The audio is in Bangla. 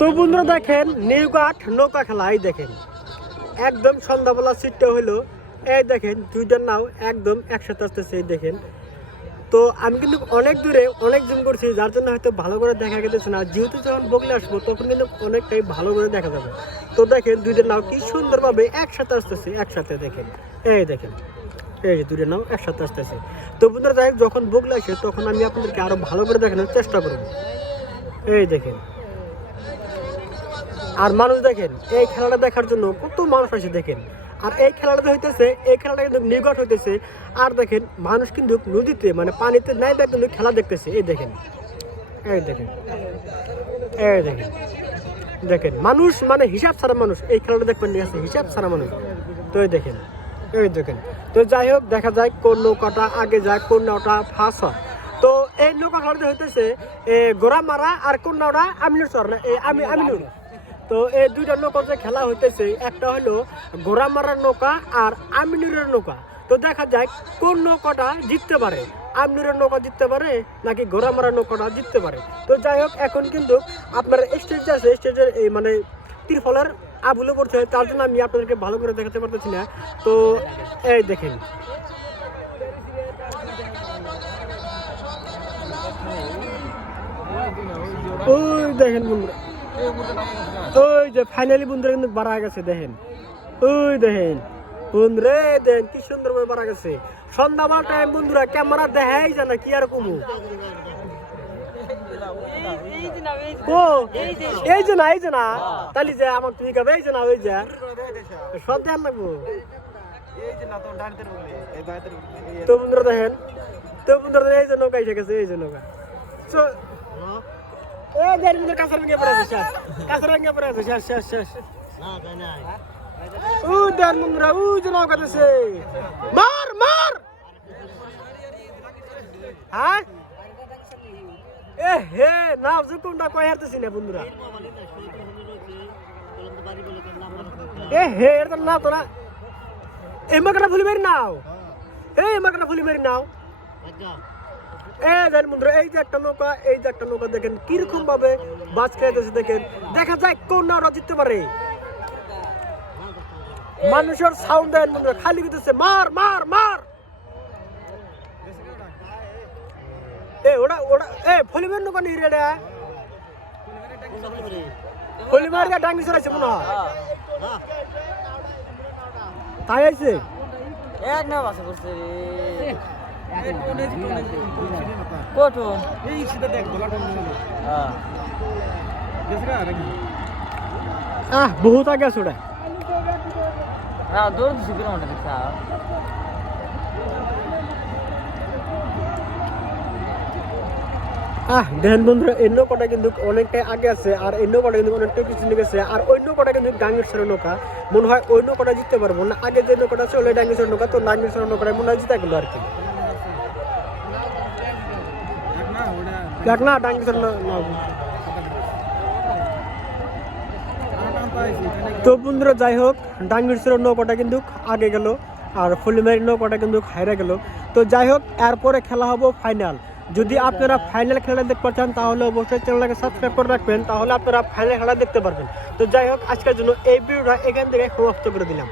তো বন্ধুরা দেখেন নিউঘাট নৌকা খেলা এই দেখেন। একদম সন্ধ্যাবেলা সিটটা হইল। এই দেখেন, দুইটার নাও একদম একসাথে আসতেছে, এই দেখেন। তো আমি কিন্তু অনেক দূরে অনেক জুম করছি, যার জন্য হয়তো ভালো করে দেখা গেছে না। যেহেতু যখন বগলে আসব, তখন কিন্তু অনেকটাই ভালো করে দেখা যাবে। তো দেখেন, দুইটার নাও কি সুন্দরভাবে একসাথে আসতেছে, একসাথে দেখেন। এই দেখেন, এই যে দুইটার নাও একসাথে আসতেছে। তো বন্ধুরা যাই যখন বগলে আসে, তখন আমি আপনাদেরকে আরও ভালো করে দেখানোর চেষ্টা করব। এই দেখেন। আর মানুষ দেখেন, এই খেলাটা দেখার জন্য কত মানুষ আসে দেখেন। আর এই খেলাটা হইতেছে, এই খেলাটা কিন্তু নিকট হইতেছে। আর দেখেন, মানুষ কিন্তু নদীতে মানে পানিতে নাই কিন্তু খেলা দেখতেছে। এই দেখেন এই দেখেন এই দেখেন দেখেন, মানুষ মানে হিসাব ছাড়া মানুষ। এই খেলাটা দেখবেন ঠিক আছে হিসাব ছাড়া মানুষ। তো এই দেখেন এই দেখেন। তো যাই হোক, দেখা যায় কোন নৌকাটা আগে যায়, কোন নৌকা ফাঁস হয়। তো এই নৌকা খেলাটা হইতেছে গোড়া মারা আর কোন নৌকা আমিনুর সর আমি আমিনুর। তো এই দুইটা নৌকা যে খেলা হইতেছে, একটা হলো গোড়া মারার নৌকা আর আমিনুরের নৌকা। তো দেখা যায় কোন নৌকাটা জিততে পারে। আমিনুরের নৌকা জিততে পারে নাকি মারার নৌকাটা জিততে পারে। তো যাই হোক, এখন কিন্তু আপনার স্টেজ আছে স্টেজের এই মানে তিরফলার আবুলো হয়, তার জন্য আমি আপনাদেরকে ভালো করে দেখাতে পারতেছি না। তো এই দেখেন ওই দেখেন বন্ধুরা। ওই যে ফাইনালি বন্ধুরা কিন্তু বাড়া গেছে, দেখেন। ওই দেখেন। বন্ধুরে দেখেন কি সুন্দর ভাবে বাড়া গেছে। সন্ধ্যাবেলা টাইম বন্ধুরা ক্যামেরা দেখাই জানা কি আর কমু? ও এই যে না, এই যে না, তাহলে যে আমার তুমি গাবে এই যে না, ওই যে। সব ধ্যান লাগবো। তো বন্ধুরা দেখেন তো বন্ধুরা এই যে নৌকা এসে গেছে এই যে নৌকা তো এ দেড় মিনিট কাঁচার ভেঙে পড়ে আছে শেষ কাঁচার ভেঙে পড়ে আছে শেষ শেষ শেষ ও দেড় বন্ধুরা ও যে নৌকা দিছে। মার মার! হ্যাঁ? এ হে নাম যে কোনটা কই হারতেছি না বন্ধুরা। এ হে তো না তোরা। এই মাকাটা ফুলি মারি নাও। এই মাকাটা ফুলি মারি নাও। দেখেন বন্ধুরা, এই যে একটা নৌকা, এই যে একটা নৌকা দেখেন কীরকম ভাবে বাজ খেয়েছে দেখেন। দেখা যায় কোন নাওটা জিততে পারে। মানুষের সাউন্ড খালি দিতেছে মার মার মার। এ ওটা ওটা এ, ফলিমের নৌকা নিয়ে রে ফলিমার গা ডাঙ্গি সরাইছে মনে হয়। তাই আইছে? এক না বাসা করছে রে। কত? হ্যাঁ আহ বহুত আগে আছে ওটা না দৌড় দিছি কিরম ওটা দেখা আহ। দেখেন বন্ধুরা এই নৌকাটা কিন্তু অনেকটাই আগে আছে আর এই নৌকাটা কিন্তু অনেকটাই পিছনে গেছে আর ওই নৌকাটা কিন্তু ডাঙ্গেশ্বরের নৌকা। মনে হয় ওই নৌকাটা জিততে পারব না আগে যে নৌকাটা ছিল ওই ডাঙ্গেশ্বরের নৌকা তো ডাঙ্গেশ্বরের নৌকাটা মনে হয় জিতে গেলো আর কি। দেখ না ডাঙ্গেশ্বর তো বন্ধুরা, যাই হোক ডাঙ্গেশ্বরের নৌকাটা কিন্তু আগে গেল, আর ফুলিমারির নৌকাটা কিন্তু হাইরে গেল। তো যাই হোক, এরপরে খেলা হব ফাইনাল। যদি আপনারা ফাইনাল খেলা দেখতে চান, তাহলে অবশ্যই চ্যানেলটাকে সাবস্ক্রাইব করে রাখবেন, তাহলে আপনারা ফাইনাল খেলা দেখতে পারবেন। তো যাই হোক, আজকের জন্য এই ভিডিওটা এখান থেকে সমাপ্ত করে দিলাম।